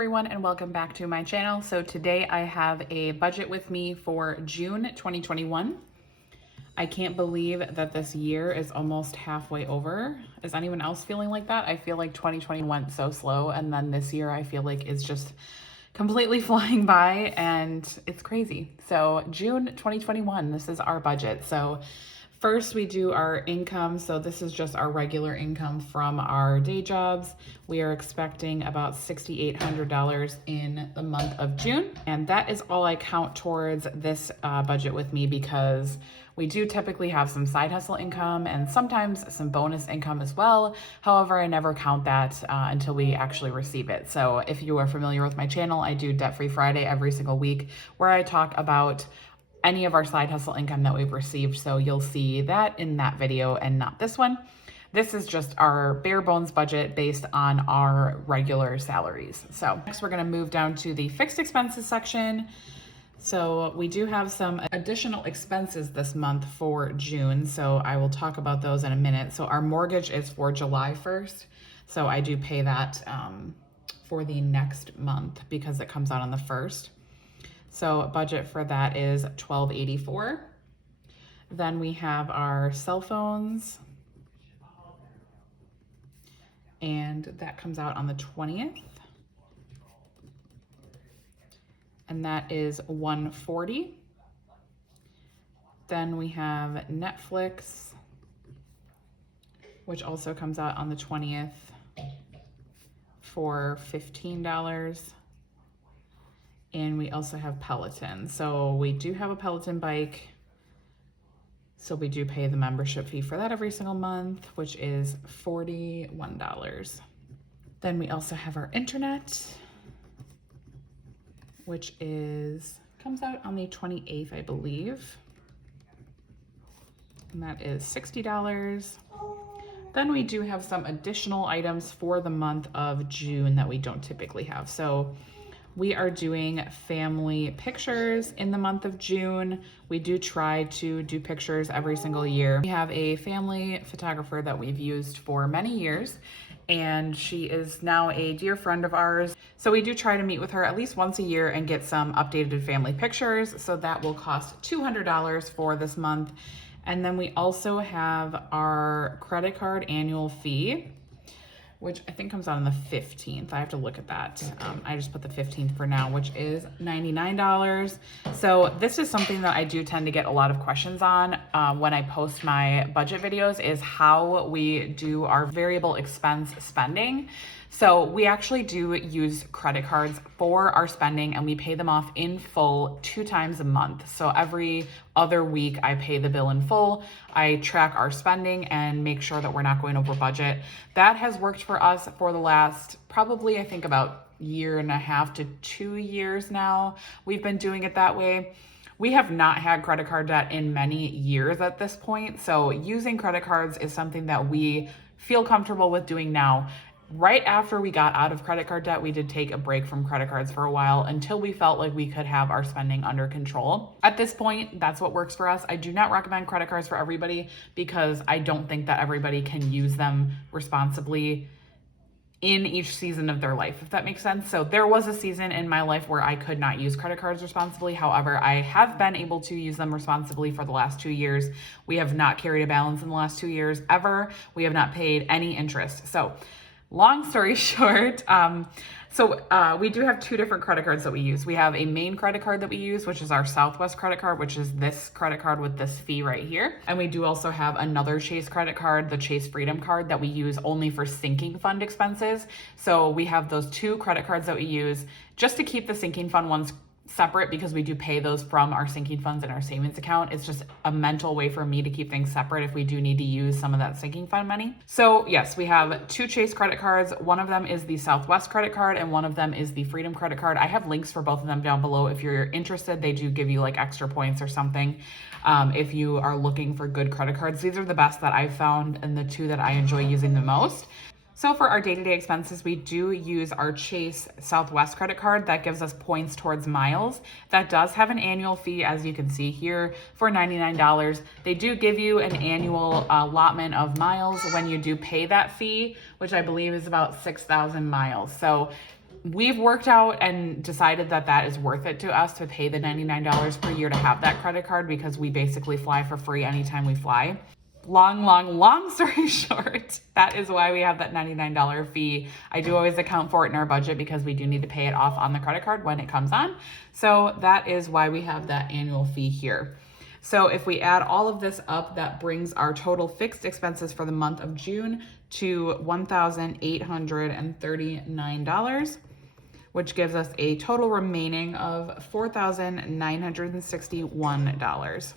everyone, and welcome back to my channel. So today I have a budget with me for June 2021. I can't believe that this year is almost halfway over. Is anyone else feeling like that? I feel like 2020 went so slow, and then this year I feel like is just completely flying by, and it's crazy. So June 2021, this is our budget. So first, we do our income. So this is just our regular income from our day jobs. We are expecting about $6,800 in the month of June. And that is all I count towards this budget with me, because we do typically have some side hustle income and sometimes some bonus income as well. However, I never count that until we actually receive it. So if you are familiar with my channel, I do Debt Free Friday every single week, where I talk about any of our side hustle income that we've received. So you'll see that in that video and not this one. This is just our bare bones budget based on our regular salaries. So next we're gonna move down to the fixed expenses section. So we do have some additional expenses this month for June. So I will talk about those in a minute. So our mortgage is for July 1st. So I do pay that for the next month because it comes out on the 1st. So budget for that is $1,284. Then we have our cell phones, and that comes out on the 20th. And that is $140. Then we have Netflix, which also comes out on the 20th for $15. And we also have Peloton. So we do have a Peloton bike. So we do pay the membership fee for that every single month, which is $41. Then we also have our internet, which comes out on the 28th, I believe. And that is $60. Then we do have some additional items for the month of June that we don't typically have. So we are doing family pictures in the month of June. We do try to do pictures every single year. We have a family photographer that we've used for many years, and she is now a dear friend of ours. So we do try to meet with her at least once a year and get some updated family pictures. So that will cost $200 for this month. And then we also have our credit card annual fee, which I think comes out on the 15th. I have to look at that. I just put the 15th for now, which is $99. So this is something that I do tend to get a lot of questions on when I post my budget videos, is how we do our variable expense spending. So we actually do use credit cards for our spending, and we pay them off in full 2 times a month. So every other week I pay the bill in full. I track our spending and make sure that we're not going over budget. That has worked for us for the last probably, I think, about 1.5 to 2 years now. We've been doing it that way. We have not had credit card debt in many years at this point. So using credit cards is something that we feel comfortable with doing now. Right after we got out of credit card debt, we did take a break from credit cards for a while until we felt like we could have our spending under control. At this point, that's what works for us. I do not recommend credit cards for everybody, because I don't think that everybody can use them responsibly in each season of their life, if that makes sense. So there was a season in my life where I could not use credit cards responsibly. However, I have been able to use them responsibly for the last 2 years. We have not carried a balance in the last 2 years ever. We have not paid any interest. So long story short, we do have 2 different credit cards that we use. We have a main credit card that we use, which is our Southwest credit card, which is this credit card with this fee right here. And we do also have another Chase credit card, the Chase Freedom card, that we use only for sinking fund expenses. So we have those 2 credit cards that we use just to keep the sinking fund ones separate, because we do pay those from our sinking funds in our savings account. It's just a mental way for me to keep things separate if we do need to use some of that sinking fund money. So yes, we have 2 Chase credit cards. One of them is the Southwest credit card, and one of them is the Freedom credit card. I have links for both of them down below if you're interested. They do give you like extra points or something if you are looking for good credit cards. These are the best that I've found and the 2 that I enjoy using the most. So for our day-to-day expenses, we do use our Chase Southwest credit card. That gives us points towards miles. That does have an annual fee, as you can see here, for $99. They do give you an annual allotment of miles when you do pay that fee, which I believe is about 6,000 miles. So we've worked out and decided that that is worth it to us to pay the $99 per year to have that credit card, because we basically fly for free anytime we fly. Long story short, that is why we have that $99 fee. I do always account for it in our budget because we do need to pay it off on the credit card when it comes on. So that is why we have that annual fee here. So if we add all of this up, that brings our total fixed expenses for the month of June to $1,839, which gives us a total remaining of $4,961.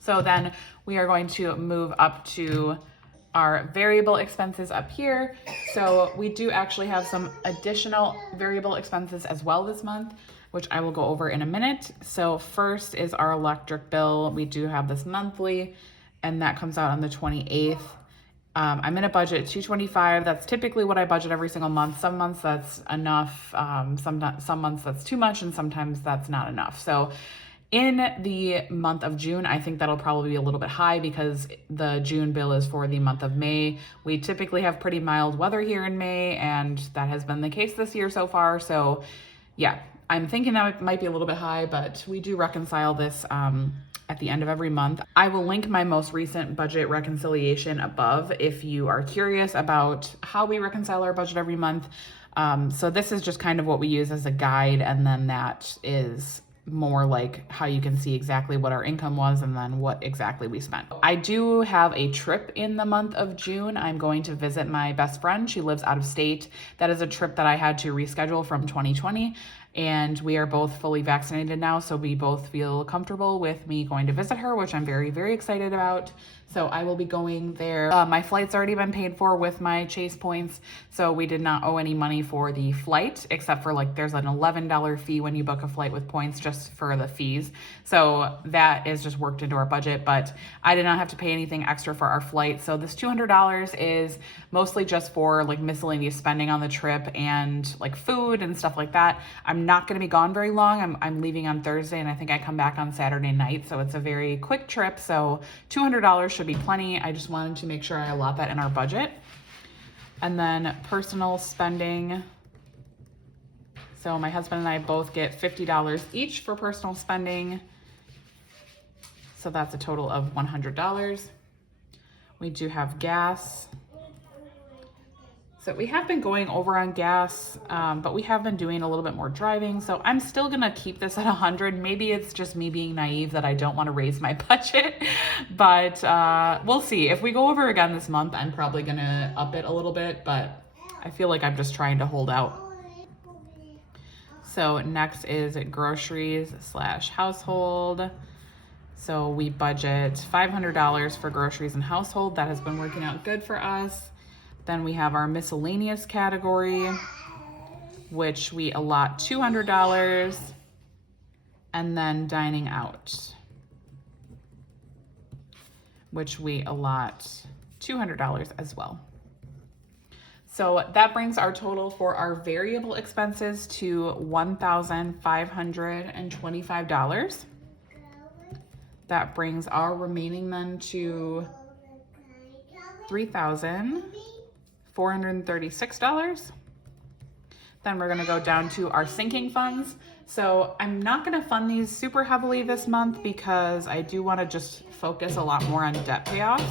So then we are going to move up to our variable expenses up here. So we do actually have some additional variable expenses as well this month, which I will go over in a minute. So first is our electric bill. We do have this monthly, and that comes out on the 28th. I'm in a budget $225. That's typically what I budget every single month. Some months that's enough. Some months that's too much, and sometimes that's not enough. So in the month of June, I think that'll probably be a little bit high because the June bill is for the month of May. We typically have pretty mild weather here in May, and that has been the case this year so far. So yeah, I'm thinking that it might be a little bit high, but we do reconcile this at the end of every month. I will link my most recent budget reconciliation above if you are curious about how we reconcile our budget every month. So this is just kind of what we use as a guide, and then that is more like how you can see exactly what our income was and then what exactly we spent. I do have a trip in the month of June. I'm going to visit my best friend. She lives out of state. That is a trip that I had to reschedule from 2020. And we are both fully vaccinated now, so we both feel comfortable with me going to visit her, which I'm very, very excited about. So I will be going there. My flight's already been paid for with my Chase points, so we did not owe any money for the flight, except for like there's an $11 fee when you book a flight with points just for the fees. So that is just worked into our budget, but I did not have to pay anything extra for our flight. So this $200 is mostly just for like miscellaneous spending on the trip and like food and stuff like that. I'm not going to be gone very long. I'm leaving on Thursday, and I think I come back on Saturday night. So it's a very quick trip. So $200 should be plenty. I just wanted to make sure I allot that in our budget. And then personal spending. So my husband and I both get $50 each for personal spending. So that's a total of $100. We do have gas. So we have been going over on gas, but we have been doing a little bit more driving. So I'm still gonna keep this at 100. Maybe it's just me being naive that I don't wanna raise my budget, but we'll see. If we go over again this month, I'm probably gonna up it a little bit, but I feel like I'm just trying to hold out. So next is groceries / household. So we budget $500 for groceries and household. That has been working out good for us. Then we have our miscellaneous category, which we allot $200, and then dining out, which we allot $200 as well. So that brings our total for our variable expenses to $1,525. That brings our remaining then to $3,436. Then we're gonna go down to our sinking funds. So I'm not gonna fund these super heavily this month because I do wanna just focus a lot more on debt payoff.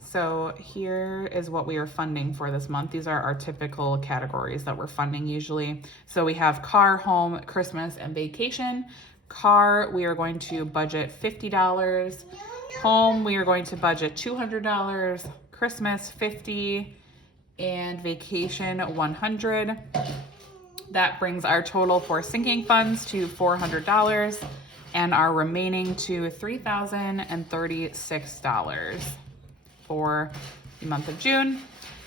So here is what we are funding for this month. These are our typical categories that we're funding usually. So we have car, home, Christmas, and vacation. Car, we are going to budget $50. Home, we are going to budget $200. Christmas, $50, and vacation, $100. That brings our total for sinking funds to $400 and our remaining to $3,036 for the month of June.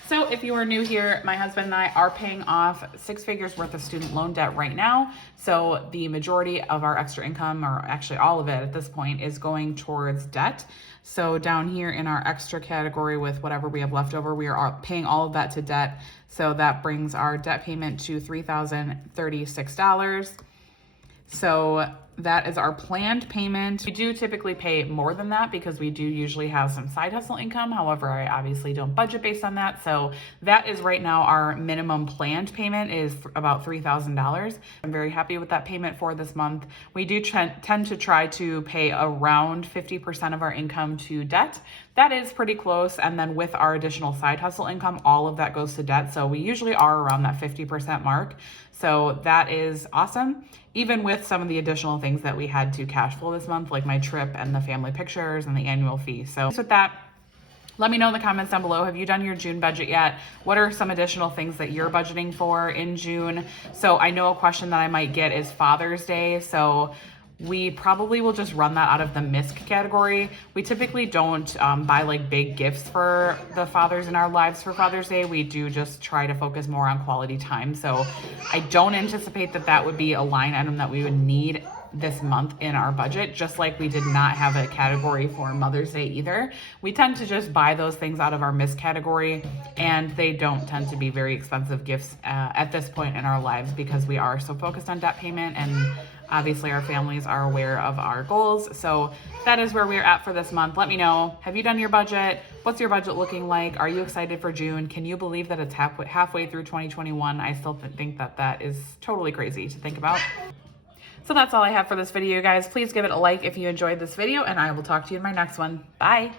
So if you are new here, my husband and I are paying off 6 figures worth of student loan debt right now. So the majority of our extra income, or actually all of it at this point, is going towards debt. So down here in our extra category with whatever we have left over, we are paying all of that to debt. So that brings our debt payment to $3,036. So That is our planned payment. We do typically pay more than that because we do usually have some side hustle income. However, I obviously don't budget based on that. So that is right now our minimum planned payment is about $3,000. I'm very happy with that payment for this month. We do tend to try to pay around 50% of our income to debt. That is pretty close. And then with our additional side hustle income, all of that goes to debt. So we usually are around that 50% mark. So that is awesome. Even with some of the additional things that we had to cash flow this month, like my trip and the family pictures and the annual fee. So with that, let me know in the comments down below, have you done your June budget yet? What are some additional things that you're budgeting for in June? So I know a question that I might get is Father's Day. So we probably will just run that out of the MISC category. We typically don't buy like big gifts for the fathers in our lives for Father's Day. We do just try to focus more on quality time. So I don't anticipate that that would be a line item that we would need this month in our budget, just like we did not have a category for Mother's Day either. We tend to just buy those things out of our MISC category, and they don't tend to be very expensive gifts at this point in our lives because we are so focused on debt payment, and obviously our families are aware of our goals. So that is where we're at for this month. Let me know, have you done your budget? What's your budget looking like? Are you excited for June? Can you believe that it's halfway through 2021? I still think that that is totally crazy to think about. So that's all I have for this video, guys. Please give it a like if you enjoyed this video, and I will talk to you in my next one. Bye.